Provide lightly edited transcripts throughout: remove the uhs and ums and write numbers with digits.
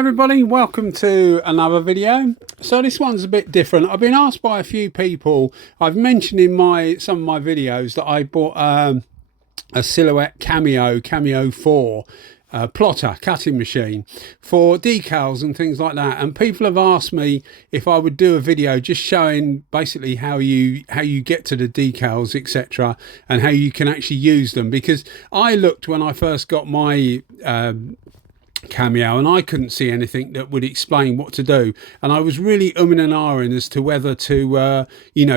everybody, welcome to another video. So this one's a bit different. I've been asked by a few people. I've mentioned in some of my videos that I bought a Silhouette Cameo 4 plotter cutting machine for decals and things like that, and people have asked me if I would do a video just showing basically how you get to the decals, etc., and how you can actually use them, because I looked when I first got my Cameo and I couldn't see anything that would explain what to do, and I was really umming and ahhing as to whether to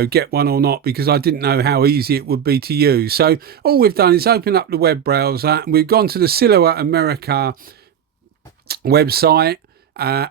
get one or not, because I didn't know how easy it would be to use. So all we've done is open up the web browser and we've gone to the Silhouette America website.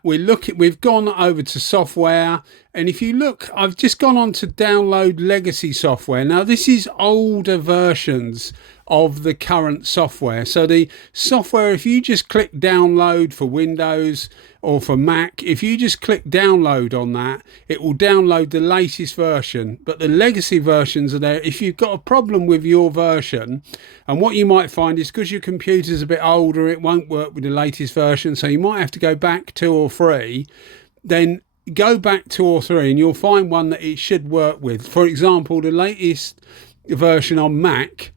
We've gone over to software, and if you look, I've just gone on to download legacy software. Now this is older versions of the current software. So the software, if you just click download for Windows or for Mac, if you just click download on that, it will download the latest version. But the legacy versions are there if you've got a problem with your version. And what you might find is, because your computer's a bit older, it won't work with the latest version, so you might have to go back 2 or 3. Then go back 2 or 3 and you'll find one that it should work with. For example, the latest version on Mac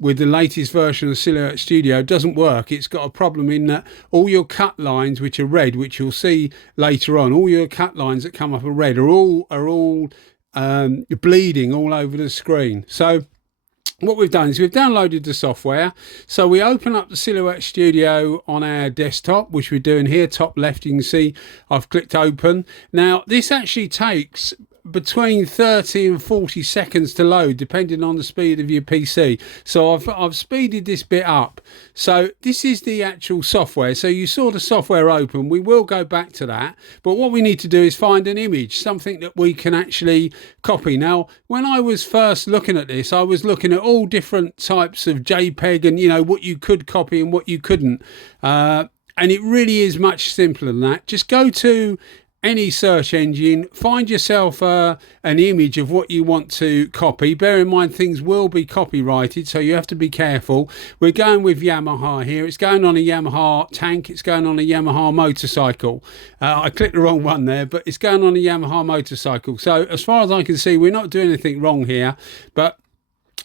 with the latest version of Silhouette Studio doesn't work. It's got a problem in that all your cut lines, which are red, which you'll see later on, all your cut lines that come up are red, are all bleeding all over the screen. So what we've done is we've downloaded the software. So we open up the Silhouette Studio on our desktop, which we're doing here, top left. You can see I've clicked open. Now this actually takes between 30 and 40 seconds to load, depending on the speed of your PC. So I've speeded this bit up. So this is the actual software. So you saw the software open. We will go back to that, but what we need to do is find an image, something that we can actually copy. Now when I was first looking at this, I was looking at all different types of JPEG and what you could copy and what you couldn't, and it really is much simpler than that. Just go to any search engine, find yourself an image of what you want to copy. Bear in mind, things will be copyrighted, so you have to be careful. We're going with Yamaha here. It's going on a Yamaha tank. It's going on a Yamaha motorcycle. I clicked the wrong one there, but it's going on a Yamaha motorcycle. So as far as I can see, we're not doing anything wrong here, but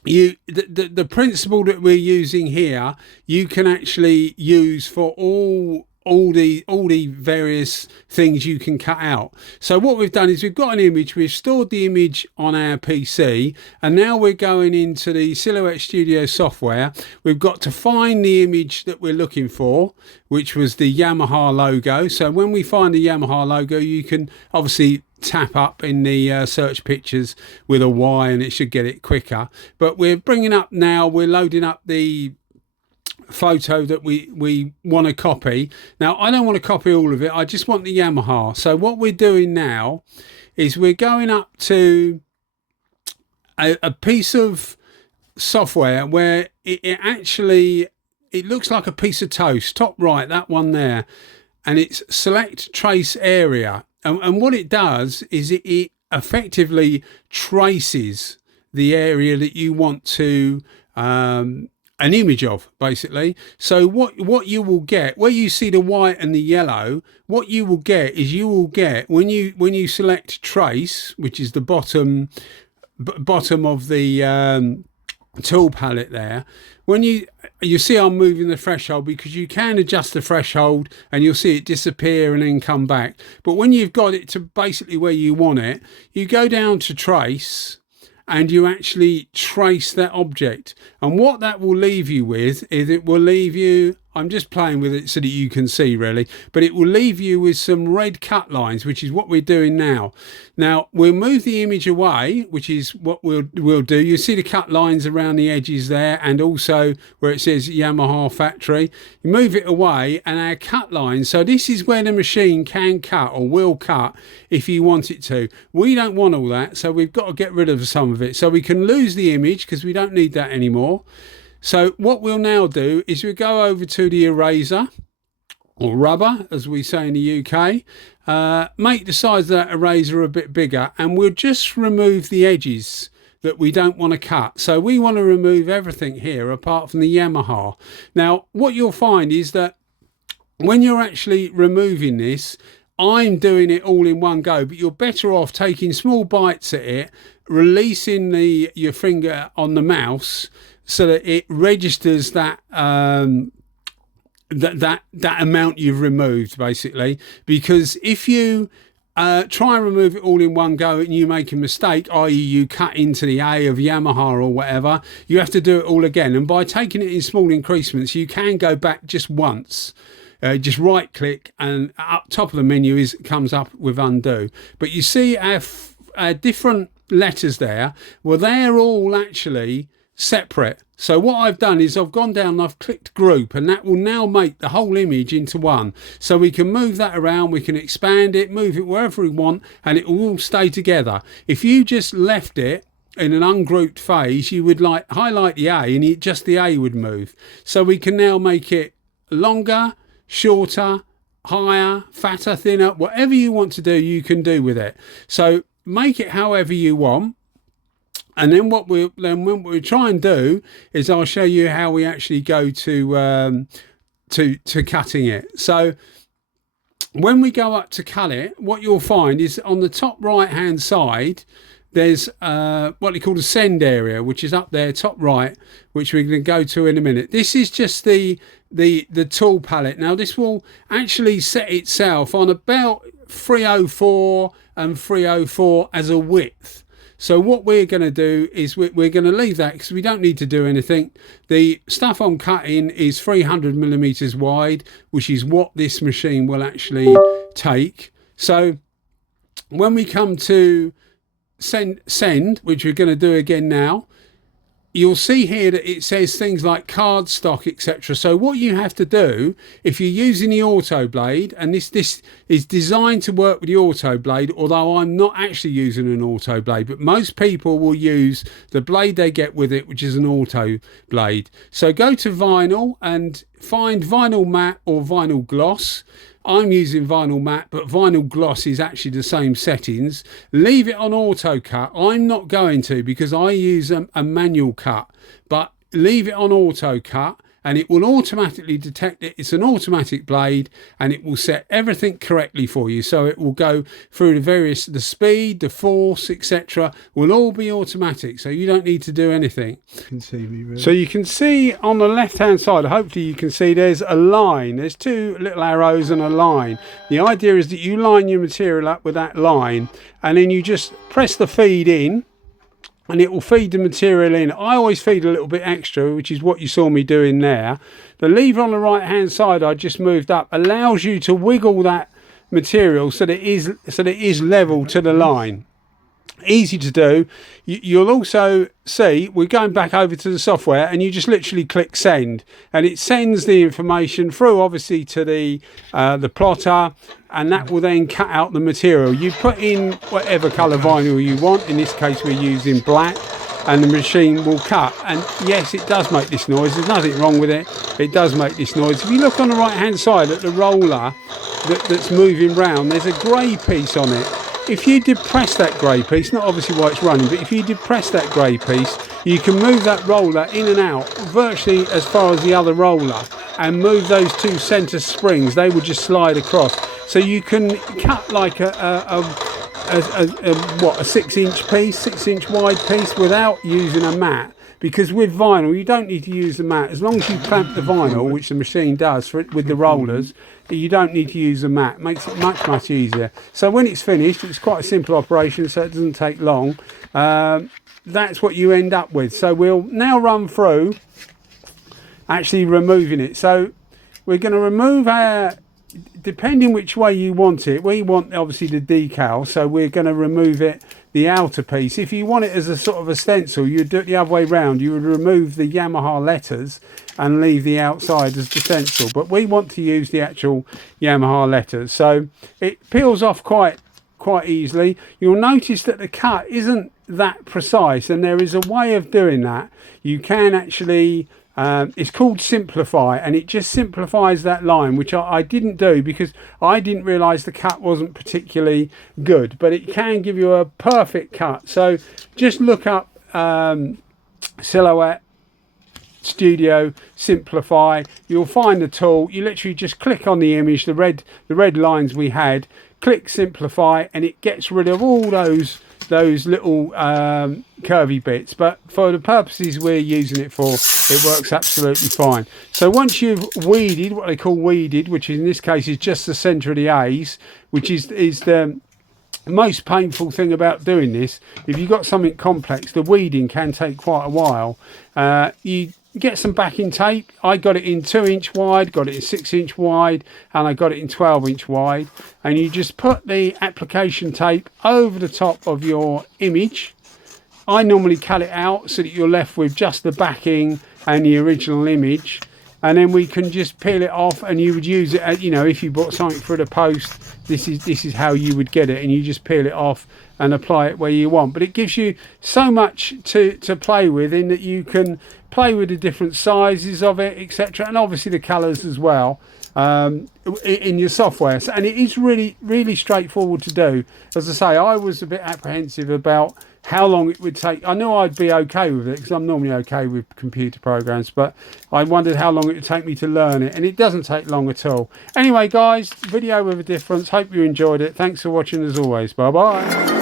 the principle that we're using here, you can actually use for all the various things you can cut out. So what we've done is we've got an image, we've stored the image on our PC, and now we're going into the Silhouette Studio software. We've got to find the image that we're looking for, which was the Yamaha logo. So when we find the Yamaha logo, you can obviously tap up in the search pictures with a Y and it should get it quicker. But we're bringing up now, we're loading up the photo that we want to copy. Now I don't want to copy all of it, I just want the Yamaha. So what we're doing now is we're going up to a piece of software where it looks like a piece of toast, top right, that one there, and it's select trace area, and what it does is it effectively traces the area that you want to an image of, basically. So what you will get, where you see the white and the yellow, what you will get is when you select trace, which is the bottom of the tool palette there, when you see I'm moving the threshold, because you can adjust the threshold and you'll see it disappear and then come back. But when you've got it to basically where you want it, you go down to trace and you actually trace that object, and what that will leave you with is it will leave you, I'm just playing with it so that you can see really, but it will leave you with some red cut lines, which is what we're doing now. Now we'll move the image away, which is what we'll do. You see the cut lines around the edges there, and also where it says Yamaha factory. You move it away and our cut lines, so this is where the machine can cut or will cut if you want it to. We don't want all that, so we've got to get rid of some of it, so we can lose the image because we don't need that anymore. So what we'll now do is we'll go over to the eraser, or rubber as we say in the UK, make the size of that eraser a bit bigger, and we'll just remove the edges that we don't want to cut. So we want to remove everything here apart from the Yamaha. Now what you'll find is that when you're actually removing this, I'm doing it all in one go, but you're better off taking small bites at it, releasing your finger on the mouse so that it registers that that amount you've removed, basically. Because if you try and remove it all in one go and you make a mistake, i.e. you cut into the A of Yamaha or whatever, you have to do it all again. And by taking it in small increments, you can go back just once. Just right click, and up top of the menu comes up with undo. But you see our different letters there. Well, they're all actually separate. So what I've done is I've gone down and I've clicked group, and that will now make the whole image into one. So we can move that around, we can expand it, move it wherever we want, and it will all stay together. If you just left it in an ungrouped phase, you would like highlight the A, and just the A would move. So we can now make it longer, shorter, higher, fatter, thinner, whatever you want to do, you can do with it. So make it however you want. And then what we try and do is I'll show you how we actually go to cutting it. So when we go up to cut it, what you'll find is on the top right hand side, there's what they call the send area, which is up there top right, which we're going to go to in a minute. This is just the tool palette. Now this will actually set itself on about 304 and 304 as a width. So what we're going to do is we're going to leave that because we don't need to do anything. The stuff I'm cutting is 300 millimeters wide, which is what this machine will actually take. So when we come to send, which we're going to do again now, you'll see here that it says things like card stock, etc. So what you have to do, if you're using the auto blade, and this is designed to work with the auto blade, although I'm not actually using an auto blade, but most people will use the blade they get with it, which is an auto blade. So go to vinyl and find vinyl matte or vinyl gloss. I'm using vinyl matte, but vinyl gloss is actually the same settings. Leave it on auto cut. I'm not going to because I use a manual cut, but leave it on auto cut and it will automatically detect it. It's an automatic blade and it will set everything correctly for you. So it will go through the speed, the force, etc. will all be automatic. So you don't need to do anything. You can see me really. So you can see on the left hand side, hopefully you can see there's a line. There's two little arrows and a line. The idea is that you line your material up with that line and then you just press the feed in, and it will feed the material in. I always feed a little bit extra, which is what you saw me doing there. The lever on the right hand side I just moved up allows you to wiggle that material so that it is level to the line. Easy to do. You'll also see we're going back over to the software and you just literally click send and it sends the information through obviously to the plotter, and that will then cut out the material. You put in whatever colour vinyl you want. In this case we're using black, and the machine will cut. And yes, it does make this noise. There's nothing wrong with it. It does make this noise. If you look on the right hand side at the roller that's moving round, there's a grey piece on it. If you depress that grey piece, not obviously why it's running, but if you depress that grey piece, you can move that roller in and out virtually as far as the other roller and move those two centre springs. They would just slide across. So you can cut like a 6-inch piece, 6-inch wide piece without using a mat. Because with vinyl, you don't need to use the mat. As long as you clamp the vinyl, which the machine does with the rollers, you don't need to use the mat. It makes it much, much easier. So when it's finished, it's quite a simple operation, so it doesn't take long. That's what you end up with. So we'll now run through actually removing it. So we're going to remove our, depending which way you want it. We want obviously the decal, so we're going to remove it, the outer piece. If you want it as a sort of a stencil, you'd do it the other way round. You would remove the Yamaha letters and leave the outside as the stencil, but we want to use the actual Yamaha letters. So it peels off quite easily. You'll notice that the cut isn't that precise, and there is a way of doing that. You can actually it's called simplify, and it just simplifies that line, which I didn't do because I didn't realize the cut wasn't particularly good, but it can give you a perfect cut. So just look up silhouette Studio Simplify. You'll find the tool. You literally just click on the image, the red lines we had, click Simplify, and it gets rid of all those little curvy bits. But for the purposes we're using it for, it works absolutely fine. So once you've weeded, what they call weeded, which in this case is just the center of the A's, which is the most painful thing about doing this. If you've got something complex, the weeding can take quite a while. You get some backing tape. I got it in 2-inch wide, got it in 6-inch wide, and I got it in 12-inch wide. And you just put the application tape over the top of your image. I normally cut it out so that you're left with just the backing and the original image. And then we can just peel it off, and you would use it as, you know, if you bought something for the post, this is how you would get it, and you just peel it off and apply it where you want. But it gives you so much to play with, in that you can play with the different sizes of it, etc., and obviously the colors as well, in your software. And it is really straightforward to do. As I say, I was a bit apprehensive about how long it would take. I knew I'd be okay with it because I'm normally okay with computer programs, but I wondered how long it would take me to learn it, and it doesn't take long at all. Anyway guys, video with a difference. Hope you enjoyed it. Thanks for watching as always. Bye bye.